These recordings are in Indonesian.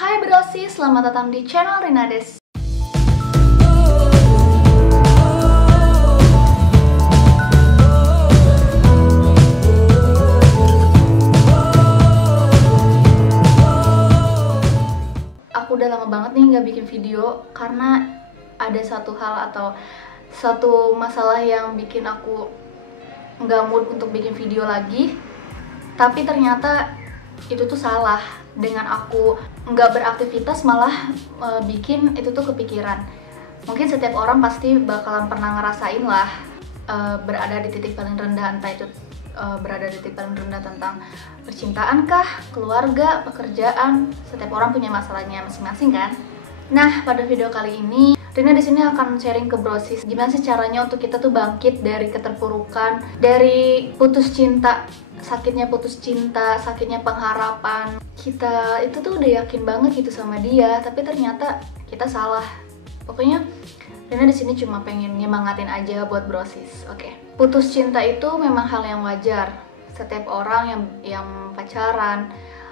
Hai Brosis, selamat datang di channel Rinades. Aku udah lama banget nih nggak bikin video karena ada satu hal atau satu masalah yang bikin aku nggak mood untuk bikin video lagi. Tapi ternyata itu tuh salah. Dengan aku nggak beraktivitas malah bikin itu tuh kepikiran. Mungkin setiap orang pasti bakalan pernah ngerasain lah berada di titik paling rendah, entah itu berada di titik paling rendah tentang percintaan kah, keluarga, pekerjaan. Setiap orang punya masalahnya masing-masing kan. Nah, pada video kali ini Rina di sini akan sharing ke Brosis gimana sih caranya untuk kita tuh bangkit dari keterpurukan, dari putus cinta, sakitnya putus cinta, sakitnya pengharapan. Kita itu tuh udah yakin banget gitu sama dia, tapi ternyata kita salah. Pokoknya Rina di sini cuma pengen nyemangatin aja buat Brosis. Oke. Putus cinta itu memang hal yang wajar. Setiap orang yang pacaran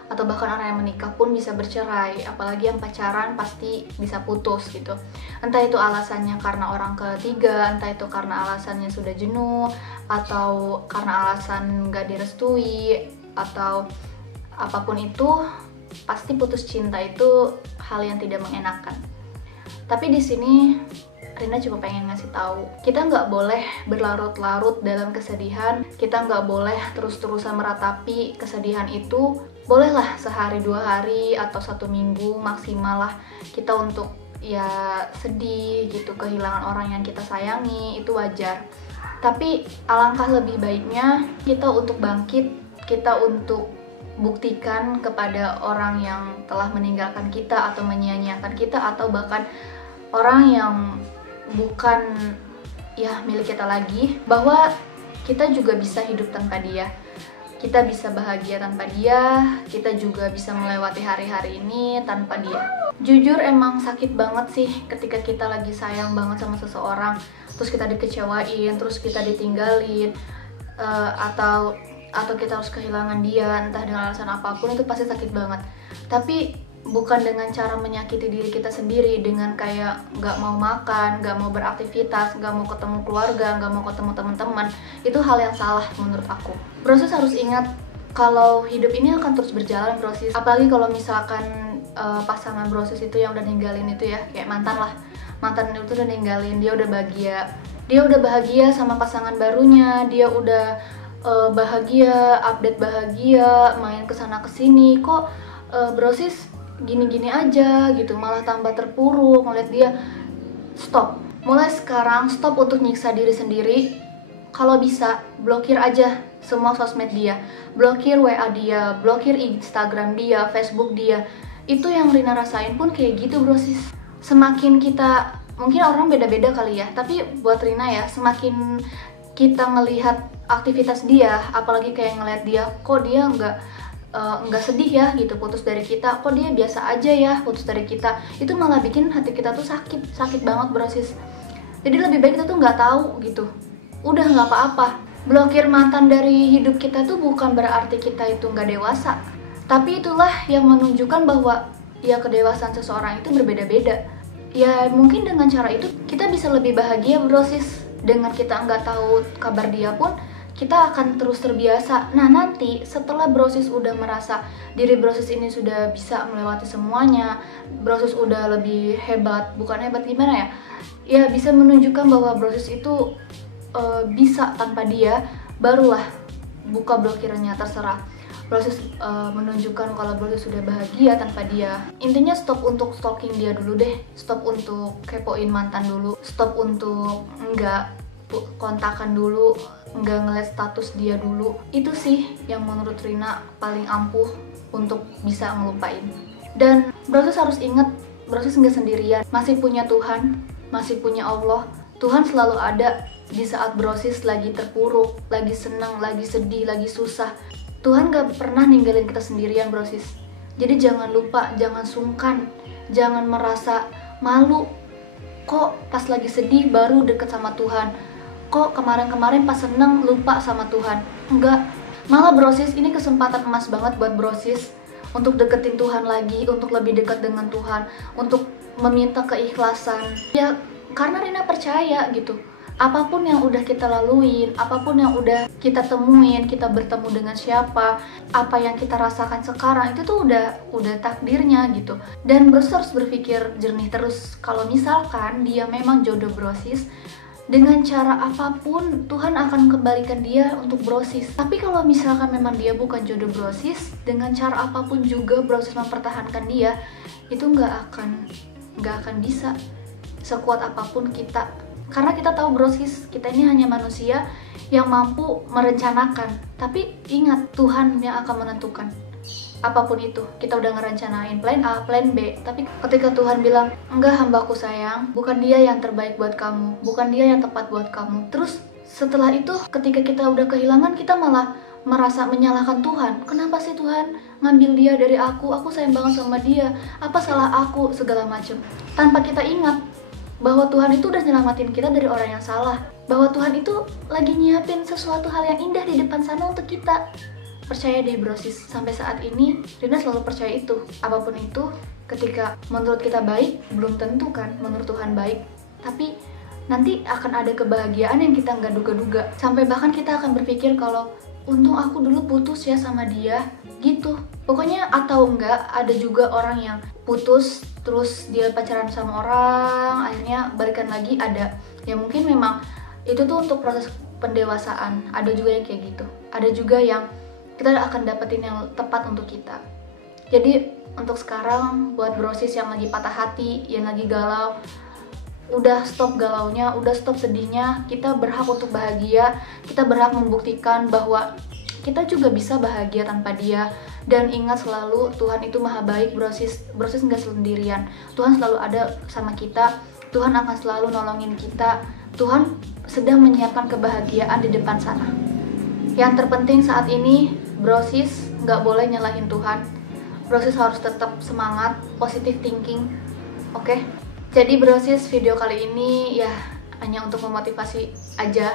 atau bahkan orang yang menikah pun bisa bercerai, apalagi yang pacaran pasti bisa putus gitu. Entah itu alasannya karena orang ketiga, entah itu karena alasannya sudah jenuh, atau karena alasan gak direstui, atau apapun itu, pasti putus cinta itu hal yang tidak mengenakan. Tapi di sini Rina cuma pengen ngasih tahu, kita nggak boleh berlarut-larut dalam kesedihan, kita nggak boleh terus-terusan meratapi kesedihan itu. Bolehlah sehari, 2 hari, atau 1 minggu maksimal lah kita untuk ya sedih gitu, kehilangan orang yang kita sayangi, itu wajar. Tapi alangkah lebih baiknya kita untuk bangkit, kita untuk buktikan kepada orang yang telah meninggalkan kita atau menyia-nyiakan kita, atau bahkan orang yang bukan ya milik kita lagi, bahwa kita juga bisa hidup tanpa dia, kita bisa bahagia tanpa dia, kita juga bisa melewati hari-hari ini tanpa dia. Jujur emang sakit banget sih ketika kita lagi sayang banget sama seseorang, terus kita dikecewain, terus kita ditinggalin, atau kita harus kehilangan dia entah dengan alasan apapun, itu pasti sakit banget. Tapi bukan dengan cara menyakiti diri kita sendiri, dengan kayak nggak mau makan, nggak mau beraktivitas, nggak mau ketemu keluarga, nggak mau ketemu teman-teman. Itu hal yang salah menurut aku. Brosis harus ingat kalau hidup ini akan terus berjalan, Brosis. Apalagi kalau misalkan pasangan Brosis itu yang udah ninggalin itu ya, kayak mantan itu udah ninggalin, dia udah bahagia sama pasangan barunya, dia udah bahagia, update bahagia, main kesana kesini. Kok Brosis gini-gini aja gitu, malah tambah terpuruk ngeliat dia. Stop, mulai sekarang stop untuk nyiksa diri sendiri. Kalau bisa blokir aja semua sosmed dia, blokir WA dia, blokir Instagram dia, Facebook dia. Itu yang Rina rasain pun kayak gitu, Brosis. Semakin kita, mungkin orang beda-beda kali ya, tapi buat Rina ya, semakin kita ngelihat aktivitas dia, apalagi kayak ngeliat dia, kok dia nggak sedih ya gitu putus dari kita, kok dia biasa aja ya putus dari kita, itu malah bikin hati kita tuh sakit banget, Brosis. Jadi lebih baik kita tuh nggak tahu gitu, udah nggak apa-apa. Blokir mantan dari hidup kita tuh bukan berarti kita itu nggak dewasa, tapi itulah yang menunjukkan bahwa ya kedewasaan seseorang itu berbeda-beda. Ya mungkin dengan cara itu kita bisa lebih bahagia, Brosis. Dengan kita nggak tahu kabar dia pun kita akan terus terbiasa. Nah nanti setelah Brosis udah merasa diri Brosis ini sudah bisa melewati semuanya, Brosis udah lebih hebat, bukan hebat gimana ya, ya bisa menunjukkan bahwa Brosis itu bisa tanpa dia, barulah buka blokirannya, terserah. Brosis menunjukkan kalau Brosis sudah bahagia tanpa dia. Intinya stop untuk stalking dia dulu deh, stop untuk kepoin mantan dulu, stop untuk enggak kontakan dulu, nggak ngeliat status dia dulu. Itu sih yang menurut Rina paling ampuh untuk bisa ngelupain. Dan Brosis harus ingat, Brosis nggak sendirian, masih punya Tuhan, masih punya Allah. Tuhan selalu ada di saat Brosis lagi terpuruk, lagi senang, lagi sedih, lagi susah. Tuhan nggak pernah ninggalin kita sendirian, Brosis. Jadi jangan lupa, jangan sungkan, jangan merasa malu. Kok pas lagi sedih baru deket sama Tuhan, kok kemarin-kemarin pas seneng lupa sama Tuhan. Enggak, malah Brosis ini kesempatan emas banget buat Brosis untuk deketin Tuhan lagi, untuk lebih dekat dengan Tuhan, untuk meminta keikhlasan. Ya karena Rina percaya gitu, apapun yang udah kita laluin, apapun yang udah kita temuin, kita bertemu dengan siapa, apa yang kita rasakan sekarang itu tuh udah takdirnya gitu. Dan Bro harus berpikir jernih terus. Kalau misalkan dia memang jodoh Brosis, dengan cara apapun Tuhan akan kembalikan dia untuk Brosis. Tapi kalau misalkan memang dia bukan jodoh Brosis, dengan cara apapun juga Brosis mempertahankan dia, itu nggak akan bisa sekuat apapun kita. Karena kita tahu Brosis, kita ini hanya manusia yang mampu merencanakan. Tapi ingat, Tuhan yang akan menentukan. Apapun itu, kita udah ngerencanain plan A, plan B, tapi ketika Tuhan bilang, enggak hambaku sayang, bukan dia yang terbaik buat kamu, bukan dia yang tepat buat kamu. Terus setelah itu, ketika kita udah kehilangan, kita malah merasa menyalahkan Tuhan. Kenapa sih Tuhan ngambil dia dari aku sayang banget sama dia, apa salah aku, segala macem. Tanpa kita ingat bahwa Tuhan itu udah nyelamatin kita dari orang yang salah, bahwa Tuhan itu lagi nyiapin sesuatu hal yang indah di depan sana untuk kita. Percaya deh Brosis, sampai saat ini Rina selalu percaya itu. Apapun itu, ketika menurut kita baik, belum tentu kan menurut Tuhan baik. Tapi nanti akan ada kebahagiaan yang kita nggak duga-duga. Sampai bahkan kita akan berpikir kalau untung aku dulu putus ya sama dia, gitu. Pokoknya atau enggak, ada juga orang yang putus, terus dia pacaran sama orang, akhirnya balikan lagi, ada. Ya mungkin memang itu tuh untuk proses pendewasaan, ada juga yang kayak gitu. Ada juga yang kita akan dapetin yang tepat untuk kita. Jadi untuk sekarang buat Brosis yang lagi patah hati, yang lagi galau, udah stop galaunya, udah stop sedihnya. Kita berhak untuk bahagia, kita berhak membuktikan bahwa kita juga bisa bahagia tanpa dia. Dan ingat selalu, Tuhan itu maha baik Brosis. Brosis nggak sendirian, Tuhan selalu ada sama kita, Tuhan akan selalu nolongin kita, Tuhan sedang menyiapkan kebahagiaan di depan sana. Yang terpenting saat ini, Brosis nggak boleh nyalahin Tuhan. Brosis harus tetap semangat, positive thinking, oke? Jadi Brosis, video kali ini ya hanya untuk memotivasi aja.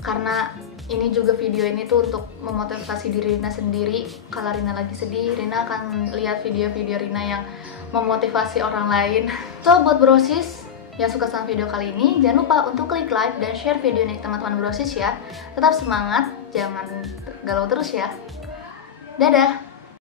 Karena ini juga video ini tuh untuk memotivasi diri Rina sendiri. Kalau Rina lagi sedih, Rina akan lihat video-video Rina yang memotivasi orang lain. So buat Brosis yang suka sama video kali ini, jangan lupa untuk klik like dan share video ini ke teman-teman Brosis ya. Tetap semangat, jangan galau terus ya. Dadah!